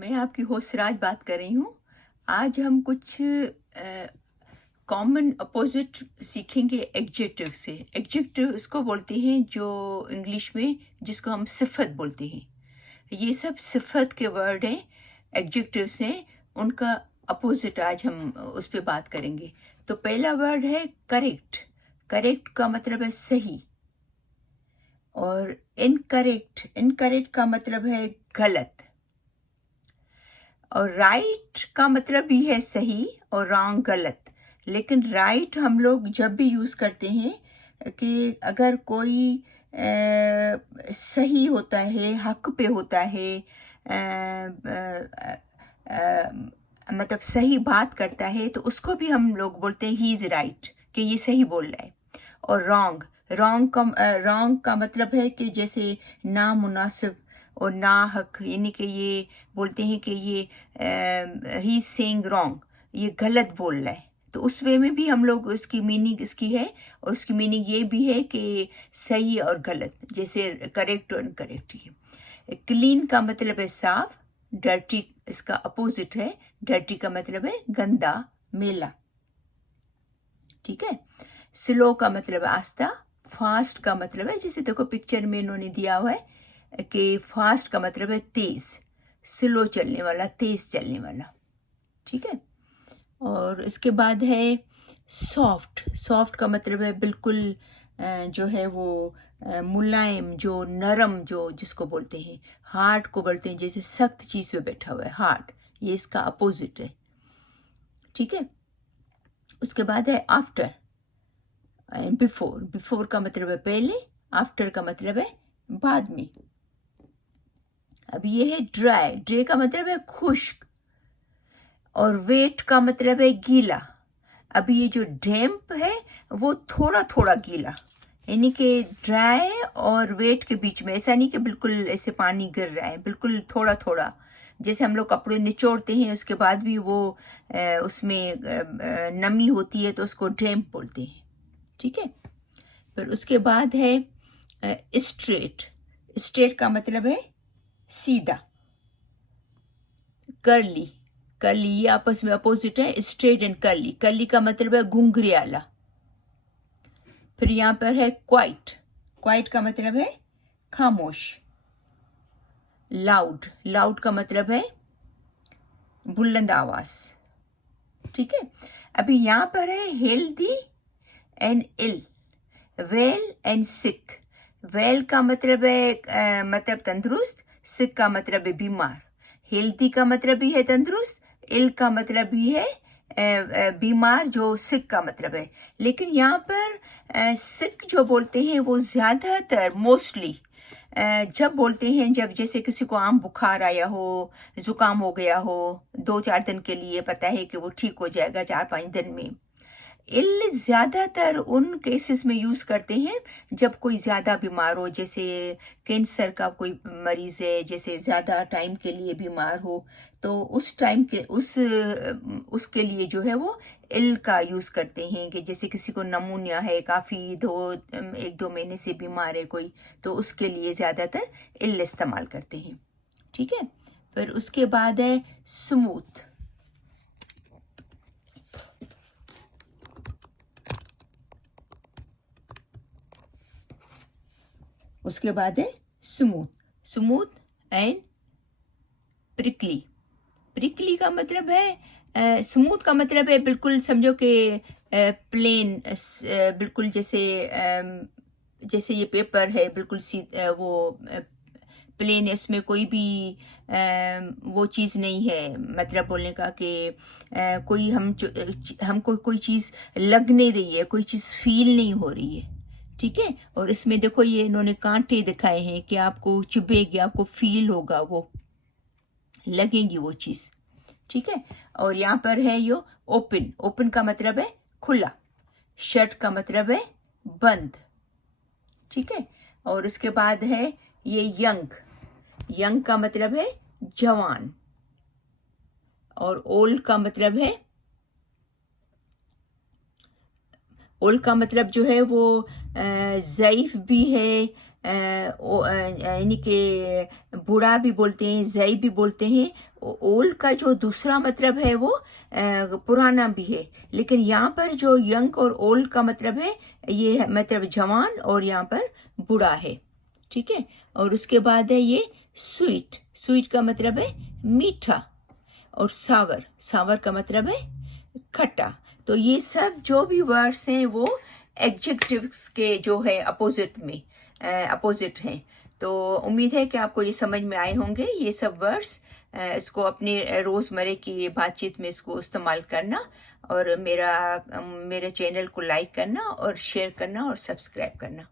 मैं आपकी होस्ट राज बात कर रही हूँ। आज हम कुछ कॉमन अपोजिट सीखेंगे एडजेक्टिव से। एडजेक्टिव उसको बोलते हैं जो इंग्लिश में जिसको हम सिफत बोलते हैं। ये सब सिफत के वर्ड हैं, एडजेक्टिव्स हैं, उनका अपोजिट आज हम उस पर बात करेंगे। तो पहला वर्ड है करेक्ट। करेक्ट का मतलब है सही। और इनकरेक्ट, इनकरेक्ट का मतलब है गलत। और राइट का मतलब भी है सही और रॉन्ग गलत। लेकिन राइट हम लोग जब भी यूज़ करते हैं कि अगर कोई सही होता है, हक पे होता है, मतलब सही बात करता है, तो उसको भी हम लोग बोलते हैं ही इज़ राइट, कि ये सही बोल रहा है। और रॉन्ग, रॉन्ग का मतलब है कि जैसे नामुनासिब और ना हक, यानी कि ये बोलते हैं कि ये ही सेइंग रॉन्ग, ये गलत बोल रहा है। तो उस वे में भी हम लोग उसकी मीनिंग इसकी है, और उसकी मीनिंग ये भी है कि सही और गलत, जैसे करेक्ट और इनकरेक्ट। है क्लीन का मतलब है साफ। डर्टी इसका अपोजिट है। डर्टी का मतलब है गंदा, मेला। ठीक है। स्लो का मतलब आस्था। फास्ट का मतलब है, जैसे देखो पिक्चर में इन्होंने दिया हुआ है कि फास्ट का मतलब है तेज, स्लो चलने वाला, तेज चलने वाला। ठीक है। और इसके बाद है सॉफ्ट। सॉफ्ट का मतलब है बिल्कुल जो है वो मुलायम, जो नरम, जो जिसको बोलते हैं। हार्ड को बोलते हैं जैसे सख्त चीज पे बैठा हुआ है, हार्ड, ये इसका अपोजिट है। ठीक है। उसके बाद है आफ्टर एंड बिफोर। बिफोर का मतलब है पहले, आफ्टर का मतलब है बाद में। अब ये है ड्राई। ड्राई का मतलब है खुश्क, और वेट का मतलब है गीला। अभी ये जो डैम्प है वो थोड़ा थोड़ा गीला, यानी कि ड्राई और वेट के बीच में। ऐसा नहीं कि बिल्कुल ऐसे पानी गिर रहा है, बिल्कुल थोड़ा थोड़ा। जैसे हम लोग कपड़े निचोड़ते हैं उसके बाद भी वो उसमें नमी होती है, तो उसको डैम्प बोलते हैं। ठीक है। फिर उसके बाद है स्ट्रेट। स्ट्रेट का मतलब है सीधा। कर्ली, कर्ली ये आपस में अपोजिट है, स्ट्रेट एंड कर्ली। कर्ली का मतलब है घुंघरियाला। फिर यहाँ पर है क्वाइट। क्वाइट का मतलब है खामोश। लाउड, लाउड का मतलब है बुलंद आवाज। ठीक है। अभी यहाँ पर है healthy and ill, well and sick. Well का मतलब है मतलब तंदुरुस्त, सिक का मतलब है बीमार। हेल्दी का मतलब भी है तंदुरुस्त, इल का मतलब भी है बीमार, जो सिक का मतलब है। लेकिन यहाँ पर सिक जो बोलते हैं वो ज्यादातर मोस्टली जब बोलते हैं जब जैसे किसी को आम बुखार आया हो, जुकाम हो गया हो, 2-4 दिन के लिए पता है कि वो ठीक हो जाएगा 4-5 दिन में। इल ज्यादातर उन केसेस में यूज करते हैं जब कोई ज्यादा बीमार हो, जैसे कैंसर का कोई मरीज है, जैसे ज्यादा टाइम के लिए बीमार हो, तो उस टाइम के उसके लिए जो है वो इल का यूज करते हैं। कि जैसे किसी को नमूनिया है, काफी 1-2 महीने से बीमार है कोई, तो उसके लिए ज्यादातर इल इस्तेमाल करते हैं। ठीक है। फिर उसके बाद है स्मूथ। उसके बाद है smooth. Smooth and prickly. Prickly का मतलब है स्मूथ का मतलब है बिल्कुल समझो कि प्लेन, बिल्कुल जैसे जैसे ये पेपर है बिल्कुल वो प्लेन है, इसमें कोई भी वो चीज़ नहीं है। मतलब बोलने का कि कोई हमको कोई चीज़ लग नहीं रही है, कोई चीज़ फील नहीं हो रही है। ठीक है। और इसमें देखो ये इन्होंने कांटे दिखाए हैं कि आपको चुभेगी, आपको फील होगा, वो लगेगी वो चीज़। ठीक है। और यहाँ पर है यो ओपन। ओपन का मतलब है खुला। शट का मतलब है बंद। ठीक है। और उसके बाद है ये यंग। यंग का मतलब है जवान। और ओल्ड का मतलब है ओल्ड का मतलब जो है वो ज़ईफ़ भी है, यानी कि बूढ़ा भी बोलते हैं, ज़ईफ़ भी बोलते हैं। ओल्ड का जो दूसरा मतलब है वो पुराना भी है, लेकिन यहाँ पर जो यंग और ओल्ड का मतलब है, ये है मतलब जवान, और यहाँ पर बूढ़ा है, ठीक है। और उसके बाद है ये स्वीट, स्वीट का मतलब है मीठा, और सावर, सावर का मतलब है खट्टा। तो ये सब जो भी वर्ड्स हैं वो एडजेक्टिव्स के जो है अपोजिट में अपोजिट हैं। तो उम्मीद है कि आपको ये समझ में आए होंगे ये सब वर्ड्स। इसको अपनी रोज़मर्रे की बातचीत में इसको इस्तेमाल करना, और मेरे चैनल को लाइक करना और शेयर करना और सब्सक्राइब करना।